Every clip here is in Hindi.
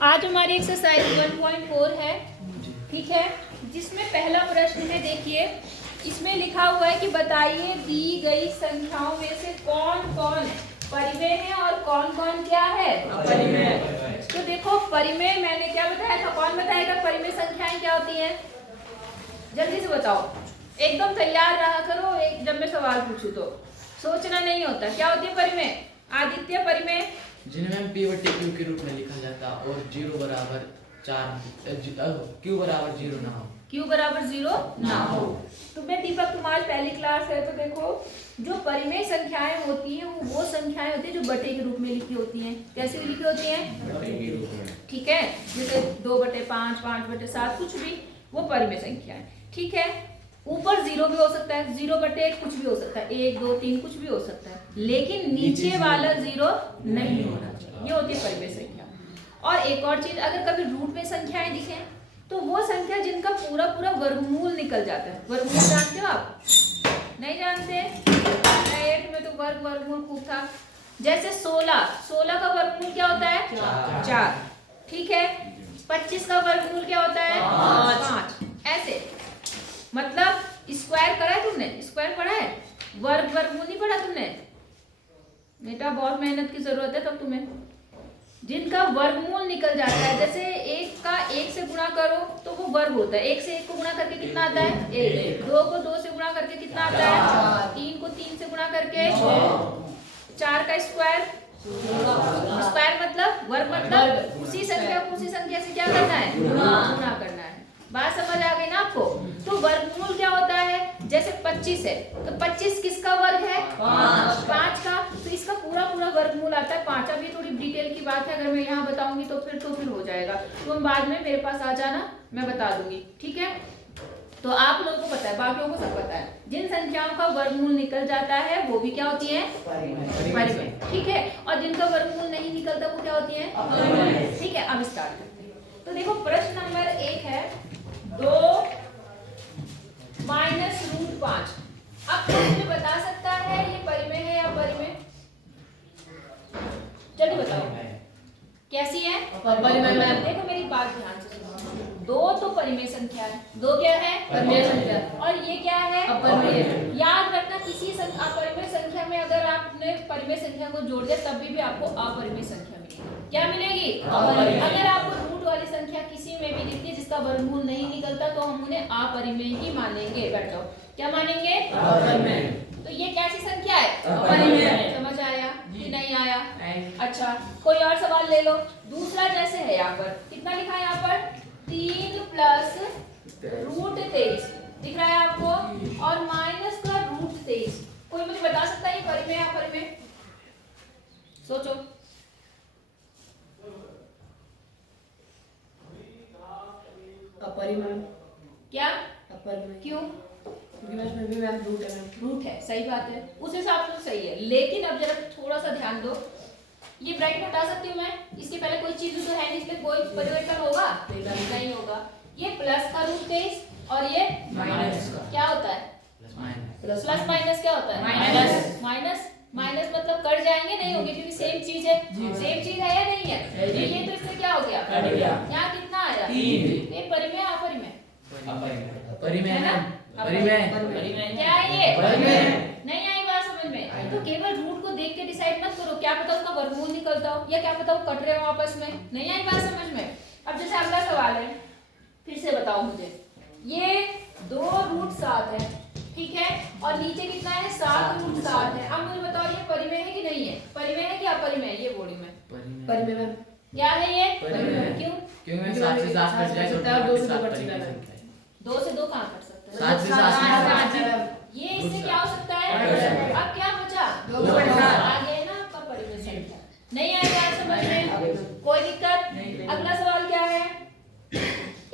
आज हमारी एक्सरसाइज 1.4 है, ठीक है, जिसमें पहला प्रश्न है। देखिए इसमें लिखा हुआ है कि बताइए दी गई संख्याओं में से कौन कौन परिमेय है और कौन कौन क्या है अपरिमेय। तो देखो परिमेय मैंने क्या बताया था, कौन बताएगा परिमेय संख्याएं क्या होती हैं? जल्दी से बताओ, एकदम तैयार रहा करो। एक जब मैं सवाल पूछूं तो सोचना नहीं होता। क्या होती है परिमेय? आदित्य परिमेय जिन्हें p/q के रूप में लिखा जाता और 0 बराबर 4 q बराबर 0 ना हो। q बराबर 0 ना हो। तो मैं दीपक, तुम्हारी पहली क्लास है तो देखो जो परिमेय संख्याएं होती हैं वो संख्याएं होती है जो बटे के रूप में लिखी होती हैं। कैसे लिखी होती हैं? ठीक है, जैसे 2/5, 5/7, कुछ भी, वो परिमेय संख्या है। ठीक है, ऊपर 0 भी हो सकता है, 0/1 कुछ भी हो सकता है, 1 2 3 कुछ भी हो सकता है, लेकिन नीचे वाला 0 नहीं होना चाहिए। ये होती है परिमेय संख्या। और एक और चीज, अगर कभी रूट में संख्याएं दिखें तो वो संख्या जिनका पूरा पूरा वर्गमूल निकल जाता है। वर्गमूल जानते हो आप? नहीं जानते? 8 में तो वर्गमूल खूब था। जैसे 16 का वर्गमूल क्या होता है? 4। ठीक है, 25 का वर्गमूल क्या होता है? 5। ऐसे मतलब स्क्वायर करा है तुमने? स्क्वायर पढ़ा है? वर्गमूल नहीं पढ़ा तुमने? बेटा बहुत मेहनत की जरूरत है तब तुम्हें। जिनका वर्गमूल निकल जाता है, जैसे 1 का 1 से गुणा करो तो वो वर्ग होता है। 1 से 1 को गुणा करके कितना आता है? 1। 2 को 2 से गुणा करके कितना आता है? 3 को 3 से गुणा करके 4 का स्क्वायर। स्क्वायर मतलब वर्ग, मतलब उसी संख्या को उसी संख्या से क्या करना है? गुणा करना है। बात समझ आ गई ना आपको? तो वर्गमूल क्या होता है? जैसे 25 है तो 25 किसका वर्ग है? 5 का। तो इसका पूरा पूरा वर्गमूल आता है 5। अभी थोड़ी डिटेल की बात है, अगर मैं यहाँ बताऊंगी तो फिर हो जाएगा। तुम बाद में मेरे पास आ जाना, मैं बता दूंगी। ठीक है, तो आप लोगों को पता है, बाकियों को सब पता है। जिन संख्याओं का वर्गमूल निकल जाता है वो भी क्या होती है? परिमेय। ठीक है, और जिनका वर्गमूल नहीं निकलता वो क्या होती है? अपरिमेय। ठीक है, अब स्टार्ट करते हैं। तो देखो प्रश्न नंबर 1 है 2 - √5। अब कोई मुझे बता सकता है ये परिमेय है या अपरिमेय? जल्दी बताओ कैसी है? अपरिमेय। देखो मेरी बात ध्यान से सुनो। 2 तो परिमेय संख्या है। 2 क्या है? परिमेय संख्या। और ये क्या है? अपरिमेय। याद रखना, किसी अपरिमेय संख्या में अगर आपने परिमेय संख्या को जोड़ दिया तब भी आपको अपरिमेय संख्या मिलेगी। क्या मिलेगी? अपरिमेय। अगर आपको रूट वाली संख्या किसी में भी दिखती है जिसका वर्गमूल नहीं निकलता तो हम उन्हें अपरिमेय ही मानेंगे। बैठ जाओ, क्या मानेंगे? अपरिमेय। तो ये कैसी संख्या है? अपरिमेय। समझ आया कि नहीं आया? अच्छा, कोई और सवाल ले लो। दूसरा जैसे है, यहाँ पर कितना लिखा है? यहाँ पर 3 + √23 दिख रहा है आपको, और माइनस का √23। कोई मुझे बता सकता है ये परिमेय या अपरिमेय? सोचो। अपरिमेय। क्या? अपरिमेय। क्यों? क्योंकि भी मैम रूट है। रूट है, सही बात है, उस हिसाब से सही है। लेकिन अब जरा थोड़ा सा ध्यान दो, ये ब्रैकेट हटा सकती हूँ मैं, इसके पहले कोई चीज तो है नहीं, इसमें कोई परिवर्तन होगा? नहीं होगा। ये प्लस का √23 और ये माइनस का। क्या होता है? प्लस माइनस क्या होता है? माइनस। माइनस मतलब कट जाएंगे, नहीं होंगे, क्योंकि सेम चीज है। सेम चीज है या नहीं है? ये तो इससे क्या हो गया? कट गया। यहाँ कितना आया? 3। ये परिमेय अपरिमेय परिमेय है ना? परिमेय। क्या है ये? परिमेय। नहीं आई बात समझ में? तो केवल रूट को देख के डिसाइड मत करो, क्या पता उसका वर्गमूल निकलता हो या क्या पता वो कट रहे हो आपस में। नहीं आई बात समझ में? अब जैसे अगला सवाल है, फिर से बताओ मुझे। ये 2√7 है, ठीक है, और नीचे कितना है? 7√7 है। अब मुझे बताओ ये परिमेय है कि नहीं है? परिमेय है कि अपरिमेय? ये बोली मैं परिमेय मैम। क्या है ये? परिमेय। क्यों? क्योंकि 7 से 7 कट जाए तो 2 से 2 7 कट परिमेय जाएगा। संख्या है। 2 से 2 कहाँ कट सकता है? 7 से 7 ये इससे क्या हो सकता है? अब क्या बचा? 2/7। आ गया ना आपका परिमेय संख्या। नहीं आया बात समझ में? कोई दिक्कत? अगला सवाल क्या है?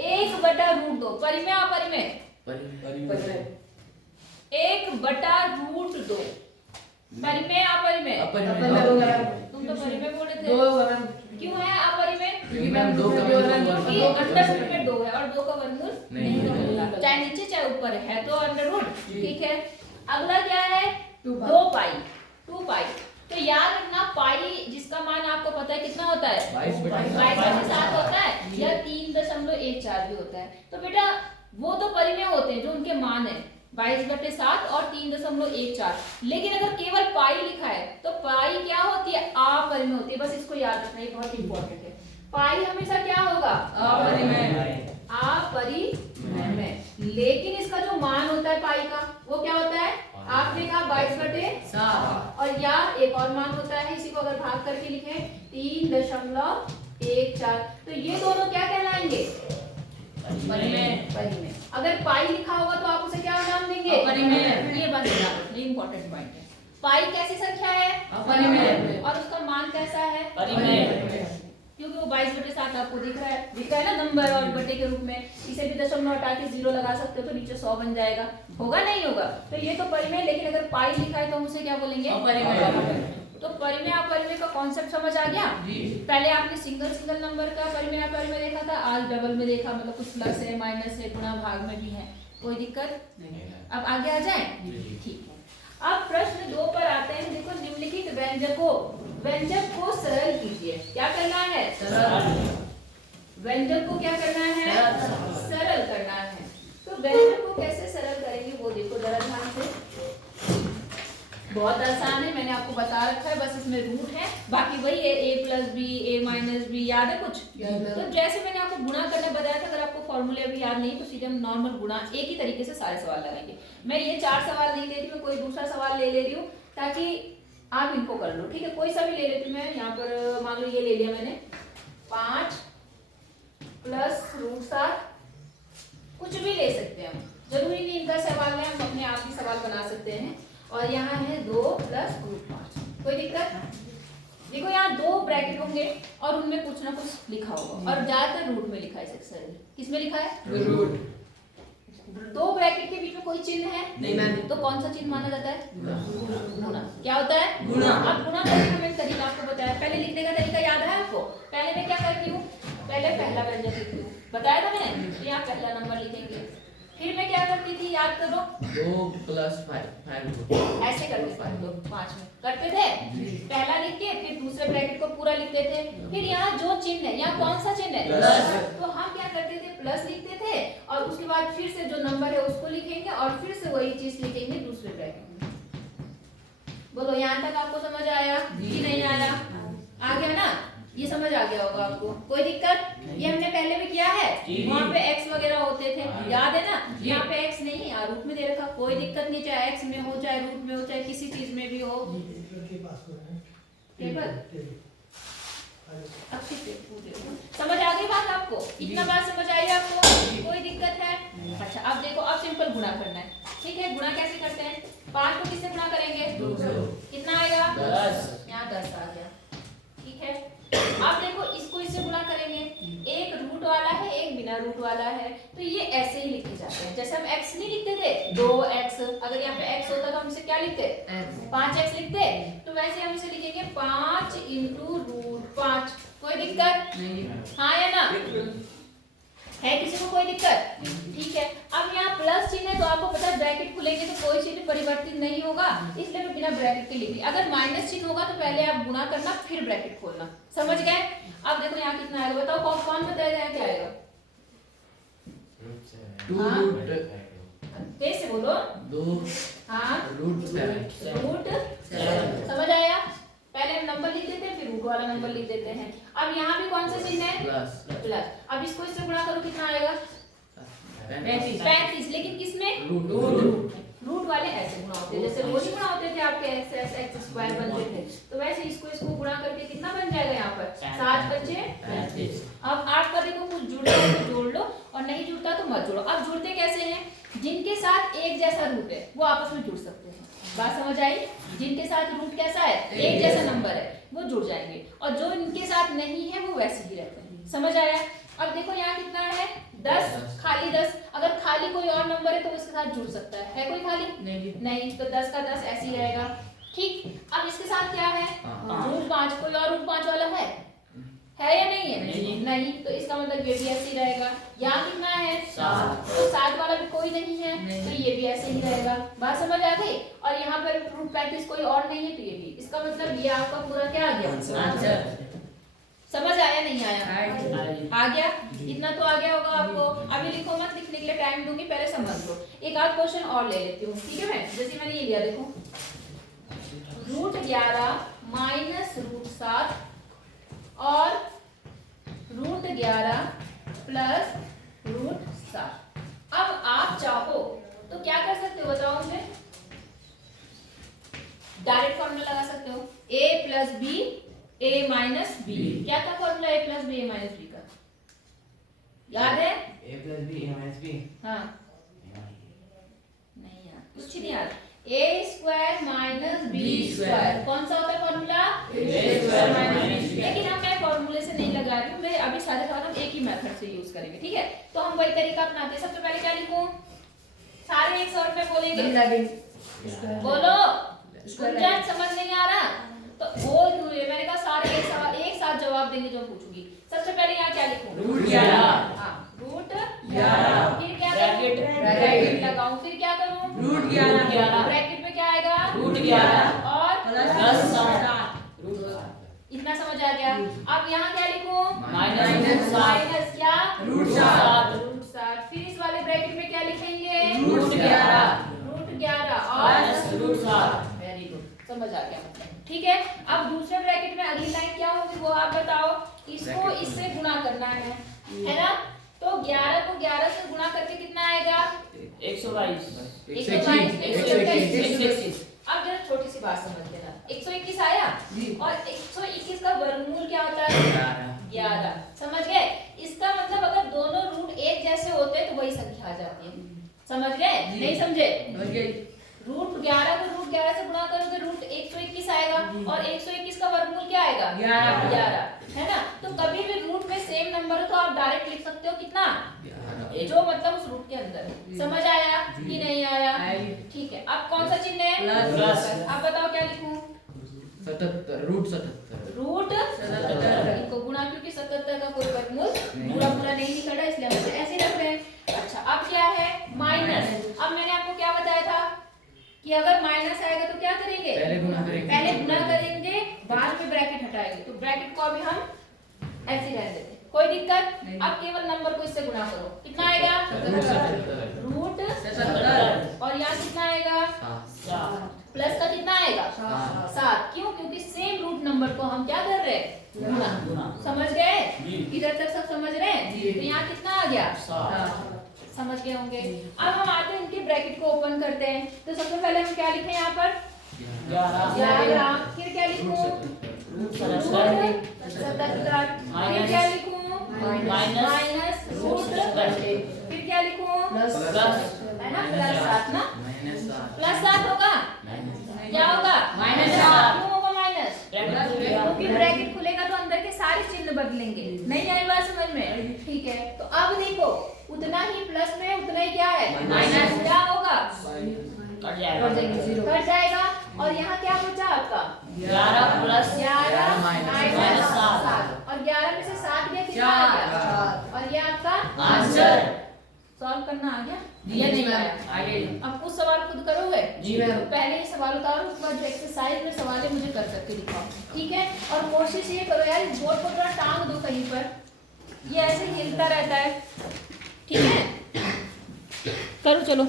1/√2 परिमेय अपरिमेय? परिमेय। 1/√2 परिमेय अपरिमेय? अपरिमेय। तुम तो परिमेय बोल रहे 2 थे। मैम। क्यों है अपरिमेय? क्योंकि मैम 2 का वर्गमूल क्योंकि अंडर में 2 है और 2 का वर्गमूल नहीं निकलता, चाहे नीचे चाहे ऊपर है तो अंडर। ठीक है, अगला क्या है? 2 पाई। तो याद रखना पाई जिस इसका मान आपको पता है कितना होता है, 22/7 होता है या 3.14 भी होता है। तो बेटा वो तो परिमेय होते हैं जो उनके मान है 22/7 और 3.14। लेकिन अगर केवल पाई लिखा है तो पाई क्या होती है, अपरिमेय होती है। बस इसको याद रखना, ये बहुत इंपॉर्टेंट है। पाई हमेशा क्या होगा, अपरिमेय। लेकिन इसका जो मान होता है पाई का वो क्या होता है, आपने कहा 22/7 और या एक और मान होता है, इसी को अगर भाग करके लिखें 3.14। तो ये दोनों क्या कहलाएंगे, परिमेय। अगर पाई लिखा होगा तो आप उसे क्या नाम देंगे, परिमेय। ये बात याद रखना, इंपॉर्टेंट पॉइंट है। पाई कैसी संख्या है, अपरिमेय, और उसका मान कैसा है, परिमेय, क्योंकि वो 22/7 आपको दिख रहा है ना नंबर और बटे के रूप में। इसे भी दशमलव हटा के 0 लगा सकते हो तो नीचे 100 बन जाएगा, होगा नहीं होगा। तो ये तो परिमेय, लेकिन अगर पाई लिखा है तो हम उसे क्या बोलेंगे, अपरिमेय। तो परिमेय अपरिमेय का कॉन्सेप्ट समझ आ गया। पहले आपने सिंगल नंबर का परिमेय अपरिमेय देखा था, आज डबल में देखा, मतलब कुछ प्लस है माइनस है गुणा भाग में भी है, कोई दिक्कत नहीं। अब आगे आ जाए, ठीक है। अब प्रश्न 2 पर आते हैं। देखो, निम्नलिखित व्यंजक को सरल कीजिए। क्या करना है, व्यंजक को क्या करना है, सरल करना है। तो व्यंजक को कैसे सरल करेंगे वो देखो जरा ध्यान से। बहुत आसान है, मैंने आपको बता रखा है, बस इसमें रूट है, बाकी वही है a+b a-b, याद है कुछ। तो जैसे मैंने आपको गुणा करना बताया था, अगर आपको फॉर्मूले अभी याद नहीं तो सीधे हम नॉर्मल गुणा एक ही तरीके से सारे सवाल लगाएंगे। मैं ये 4 सवाल नहीं ले रही हूँ, कोई दूसरा सवाल ले रही हूँ ताकि आप इनको कर लो, ठीक है। कोई सा भी ले लेती हूँ मैं, यहाँ पर मान लो ये ले लिया मैंने 5 + √7, कुछ भी ले सकते हैं हम, जरूरी नहीं इनका सवाल है, हम अपने आप ही सवाल बना सकते हैं। और यहाँ है 2 + √5, कोई दिक्कत। देखो यहाँ 2 ब्रैकेट होंगे और उनमें कुछ ना कुछ लिखा होगा, और ज्यादातर रूट में लिखा है सेक्शन। किसमें लिखा है, रूट। 2 ब्रैकेट के बीच में कोई चिन्ह है नहीं, तो कौन सा चिन्ह माना जाता है, गुणा। क्या होता है, गुणा। अब गुणा करने का मैंने तरीका आपको बताया, पहले लिखने का तरीका याद है आपको। पहले मैं क्या करती हूँ, पहले पहला व्यंजक लिखती हूँ, बताया था मैंने, यहाँ पहला नंबर लिखेंगे। फिर मैं क्या करती थी, याद करो, 2 + 5 ऐसे करते थे, 5 में करते थे। पहला लिख के फिर दूसरे ब्रैकेट को पूरा लिखते थे। फिर यहाँ जो चिन्ह है, यहाँ कौन सा चिन्ह है, प्लस, तो हम क्या करते थे, प्लस लिखते थे और उसके बाद फिर से जो नंबर है उसको लिखेंगे और फिर से वही चीज लिखेंगे दूसरे ब्रैकेट में। बोलो यहाँ तक आपको समझ आया कि नहीं आया, आ गया ना, ये समझ आ गया होगा आपको, कोई दिक्कत। ये हमने पहले भी किया है, वहाँ पे x वगैरह होते थे, याद है ना। यहाँ पे x नहीं है, रूट में दे रखा, कोई दिक्कत नहीं, चाहे x में हो चाहे रूट में हो चाहे किसी चीज में भी हो। अब समझ आ गई बात आपको, इतना बात समझ आई आपको, कोई दिक्कत है। अच्छा अब देखो, अब सिंपल गुणा करना है, ठीक है। गुणा कैसे करते हैं, 5 को किससे गुणा करेंगे, 2 से। कितना आएगा, 10, यहाँ 10 आ गया, ठीक है। अब देखो, इसको इससे गुणा करेंगे, एक रूट वाला है एक बिना रूट वाला है, तो ये ऐसे ही लिखे जाते हैं। जैसे हम x नहीं लिखते थे 2x, अगर यहाँ पे x होता तो हम इसे क्या लिखते, 5x लिखते, तो वैसे हम इसे लिखेंगे 5 × √5, कोई दिक्कत नहीं, हाँ या ना, है किसी को कोई दिक्कत, ठीक है। अब यहाँ प्लस चिन्ह है तो आपको पता है ब्रैकेट खुलेंगे तो कोई चिन्ह परिवर्तित नहीं होगा, इसलिए मैं बिना ब्रैकेट के लिख रही। अगर माइनस चिन्ह होगा तो पहले आप गुणा करना फिर ब्रैकेट खोलना, समझ गए। अब देखो यहाँ कितना आएगा, बताओ कौन बताएगा क्या आएगा, 2 कैसे बोलो, 2 हाँ √7, समझ आया। पहले हम नंबर लिख देते हैं फिर रूट वाला नंबर लिख देते हैं। अब यहाँ भी कौन सा चिन्ह है, प्लस। अब इसको इससे गुणा करो, कितना आएगा, 35, लेकिन किसमें, रूट वाले ऐसे गुणा होते हैं, जैसे वो नहीं गुणा होते थे आपके x² बनते थे, तो वैसे इसको गुणा करके कितना बन जाएगा यहाँ पर, 7 बचे 35। अब 8 का देखो कुछ जुड़ रहा है तो जोड़ लो और नहीं जुड़ता तो मत जोड़ो। अब जुड़ते कैसे हैं, जिनके साथ एक जैसा रूट है वो आपस में जुड़ सकते हैं, बात समझ आई। जिनके साथ रूट कैसा है, एक जैसा नंबर है, वो जुड़ जाएंगे, और जो इनके साथ नहीं है वो वैसे ही रहते हैं, समझ आया। अब देखो यहाँ कितना है, 10, खाली 10, अगर खाली कोई और नंबर है तो उसके साथ जुड़ सकता है कोई खाली नहीं, तो 10 का 10 ऐसे ही रहेगा, ठीक। अब इसके साथ क्या है, √5, कोई और √5 वाला है, है या नहीं है? नहीं। नहीं, तो इसका मतलब ये भी ऐसे ही रहेगा। यहाँ कितना है? 7। तो 7 वाला भी कोई नहीं है, तो ये भी ऐसे ही रहेगा। बात समझ आ गई? और यहाँ पर रूट 35 कोई और नहीं है, तो ये भी। इसका मतलब ये आपका पूरा क्या आ गया? आंसर। समझ आया नहीं आया? आया। आ गया? इतना तो आ गया होगा आपको। अभी लिखो मत, लिखने के लिए टाइम दूंगी, पहले समझ लो। एक आध क्वेश्चन और ले लेती हूँ, ठीक है मैं? जैसे मैंने ये लिया, देखो √11 माइनस √7 और √11 प्लस √7। अब आप चाहो तो क्या कर सकते हो बताओ मुझे? डायरेक्ट फॉर्मूला लगा सकते हो, a plus B a minus B. क्या था formula a plus B a minus B का? याद है? a + b a - b। हाँ, नहीं यार, कुछ नहीं याद। a² minus b²। कौन सा होता है फॉर्मूला? a² minus b²। लेकिन हम मैं फॉर्मूले से नहीं लगा रही हूँ, मैं अभी सारे सवाल हम एक ही मेथड से यूज करेंगे, ठीक है? तो हम वही तरीका अपनाते हैं। सबसे पहले क्या लिखूं? सारे एक शॉर्ट में बोलेंगे, बोलो। गुंजन समझ नहीं आ रहा तो बोल क्यों रही है? मैंने कहा सारे एक सवाल एक साथ जवाब देंगे जो पूछूंगी। सबसे पहले यहाँ क्या लिखूं? √11। हाँ, √11। फिर क्या ब्रैकेट, करूं? ब्रैकेट। ब्रैकेट लगाऊं, फिर क्या करूं? √11। ब्रैकेट में क्या आएगा? √11 और प्लस 7। इतना समझ आ गया? अब यहाँ क्या लिखूं? माइनस माइनस क्या? √7। √7। फिर इस वाले ब्रैकेट में क्या लिखेंगे? √11 √11 और +7। वेरी गुड, समझ आ गया मतलब, ठीक है? अब दूसरे ब्रैकेट में अगली लाइन क्या होगी वो आप बताओ। इसको इससे गुणा करना है ना? तो 11 को 11 से गुणा करके कितना आएगा? 122। 121। अब जरा छोटी सी बात समझ लेना, 121 आया जी। और 121 का वर्गमूल क्या होता है? 11। समझ गए? इसका मतलब अगर दोनों रूट एक जैसे होते हैं तो वही संख्या आ जाती है। समझ गए? जी। नहीं समझे? √11 को √11 से गुणा करोगे √121 आएगा और 121 का वर्गमूल क्या आएगा? 11, है ना? तो कभी भी रूट में सेम नंबर हो तो आप डायरेक्ट लिख सकते हो कितना? जो मतलब उस रूट के अंदर है। समझ आया कि नहीं आया? ठीक है, अब कौन सा चिन्ह है? प्लस। अब बताओ क्या लिखूं? 77 √77। इनको गुणा, क्योंकि 77 का कोई वर्गमूल पूरा नहीं निकल रहा, इसलिए हम इसे ऐसे ही रख रहे हैं। अच्छा, अब क्या है? माइनस। अब मैंने आपको क्या बताया था कि अगर माइनस आएगा तो क्या करेंगे? पहले गुणा करेंगे। पहले गुणा करेंगे, बाद में ब्रैकेट हटाएंगे। तो ब्रैकेट को अभी हम ऐसे ही रहने देते हैं, कोई दिक्कत नहीं। अब केवल नंबर को इससे गुणा करो, कितना आएगा? √77। और यहाँ कितना आएगा? 7। प्लस का कितना आएगा? 7। क्यों? क्योंकि सेम रूट नंबर को हम क्या कर रहे हैं? गुणा। समझ गए? इधर तक सब समझ रहे हैं? तो यहाँ कितना आ गया? 7। समझ गए होंगे। अब हम आते हैं इनके ब्रैकेट को ओपन करते हैं। तो सबसे पहले हम क्या लिखें यहाँ पर? 11। फिर क्या लिखूं? √77। फिर क्या लिखूं? माइनस √77। फिर क्या लिखूं? है ना, +7 ना? +7 होगा? क्या होगा? -7। क्यों होगा माइनस? क्योंकि ब्रैकेट खुलेगा तो अंदर के सारे चिन्ह बदलेंगे। नहीं आई बात समझ में? ठीक है, तो अब देखो उतना ही प्लस में उतना ही क्या है? माइनस। क्या होगा? कट जाएगा। और यहाँ क्या बचा आपका? 11 माइनस 7। और 11 में से 7 गया, कितना आ गया? और ये आपका आंसर। सॉल्व करना आ गया? या नहीं आया? अब कुछ सवाल खुद करोगे? जी मैम। तो पहले ये सवाल उतारो, उसके बाद जो एक्सरसाइज में सवाल है मुझे कर करके दिखाओ, ठीक है? और कोशिश ये करो यार, इस बोर्ड को थोड़ा टांग दो कहीं पर, ये ऐसे हिलता रहता है, ठीक है? करो चलो।